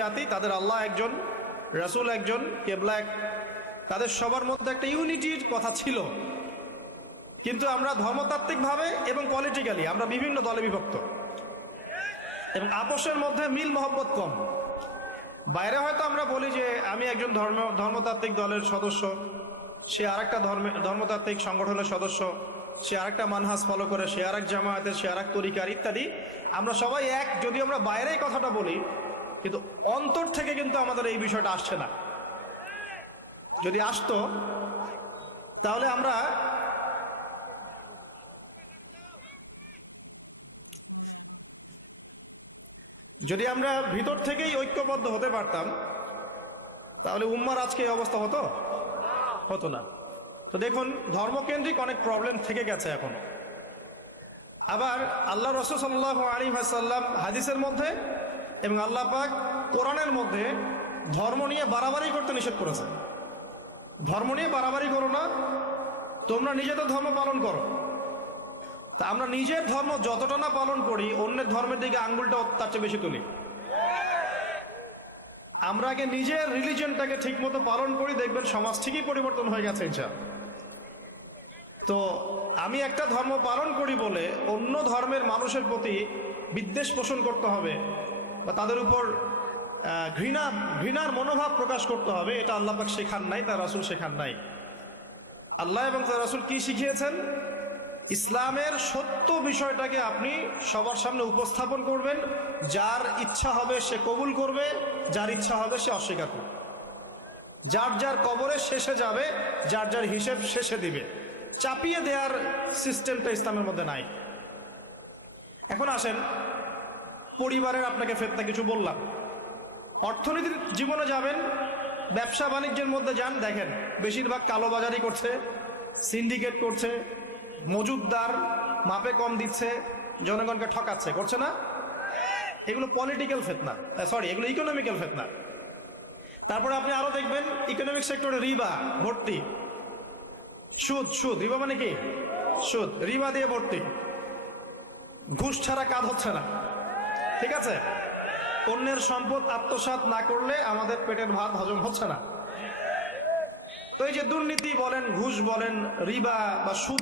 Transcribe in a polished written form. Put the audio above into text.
জাতি, তাদের আল্লাহ একজন, রাসূল একজন, কিবলা এক, তাদের সবার মধ্যে একটা ইউনিটির কথা ছিল। কিন্তু আমরা ধর্মতাত্ত্বিকভাবে এবং পলিটিক্যালি আমরা বিভিন্ন দলে বিভক্ত এবং আপসের মধ্যে মিল মহব্বত কম। বাইরে হয়তো আমরা বলি যে আমি একজন ধর্মতাত্ত্বিক দলের সদস্য, সে আরেকটা ধর্মতাত্ত্বিক সংগঠনের সদস্য, সে আরেকটা মানহাজ ফলো করে, সে আরেক জামায়াতের, সে আরেক তরিকার ইত্যাদি। আমরা সবাই এক, যদি আমরা বাইরে এই কথাটা বলি, কিন্তু অন্তর থেকে কিন্তু আমাদের এই বিষয়টা আসছে না। যদি আসতো তাহলে আমরা ভিতর থেকেই ঐক্যবদ্ধ হতে পারতাম, তাহলে উম্মার আজকে এই অবস্থা হতো না। তো দেখুন, ধর্মকেন্দ্রিক অনেক প্রবলেম থেকে গেছে এখনো। আবার আল্লাহ রাসূল সাল্লাল্লাহু আলাইহি ওয়াসাল্লাম হাদিসের মধ্যে এবং আল্লাহ পাক কোরআনের মধ্যে ধর্ম নিয়ে বাড়াবাড়ি করতে নিষেধ করেছে। ধর্ম নিয়ে বাড়াবাড়ি করো না, তোমরা নিজেদের ধর্ম পালন করো। তা আমরা নিজের ধর্ম যতটা না পালন করি, অন্যের ধর্মের দিকে আঙ্গুলটা তার চেয়ে বেশি তুলি। আমরা আগে নিজের রিলিজিয়নটাকে ঠিক মতো পালন করি, দেখবেন সমাজ ঠিকই পরিবর্তন হয়ে গেছে ইনশাআল্লাহ। তো আমি একটা ধর্ম পালন করি বলে অন্য ধর্মের মানুষের প্রতি বিদ্বেষ পোষণ করতে হবে বা তাদের উপর ঘৃণার মনোভাব প্রকাশ করতে হবে, এটা আল্লাহ পাক শেখান নাই, তার রাসূল শেখান নাই। আল্লাহ এবং তার রাসূল কি শিখিয়েছেন? ইসলামের সত্য বিষয়টাকে আপনি সবার সামনে উপস্থাপন করবেন, যার ইচ্ছা হবে সে কবুল করবে, যার ইচ্ছা হবে সে অস্বীকার করবে। যার যার কবরে শেষে যাবে, যার যার হিসেব শেষে দিবে। চাপিয়ে দেওয়ার সিস্টেমটা ইসলামের মধ্যে নাই। এখন আসেন, পরিবারের আপনাকে ফেতনা কিছু বললাম, অর্থনীতির জীবনে যাবেন, ব্যবসা বাণিজ্যের মধ্যে যান, দেখেন বেশিরভাগ কালোবাজারি করছে, সিন্ডিকেট করছে, মজুদদার মাপে কম দিচ্ছে, জনগণকে ঠকাচ্ছে, করছে না? এগুলো পলিটিক্যাল ফিতনা, এগুলো ইকোনমিক্যাল ফিতনা। তারপরে আপনি আরো দেখবেন ইকোনমিক সেক্টরে রিবা ভর্তি, সুদ। রিবা মানে কি? সুদ, রিবা দিয়ে ভর্তি। ঘুষ ছাড়া কাজ হচ্ছে না, ঠিক আছে? অন্যের সম্পদ আত্মসাৎ না করলে আমাদের পেটের ভাত হজম হচ্ছে না। তো এই যে দুর্নীতি বলেন, ঘুষ বলেন, রিবা বা সুদ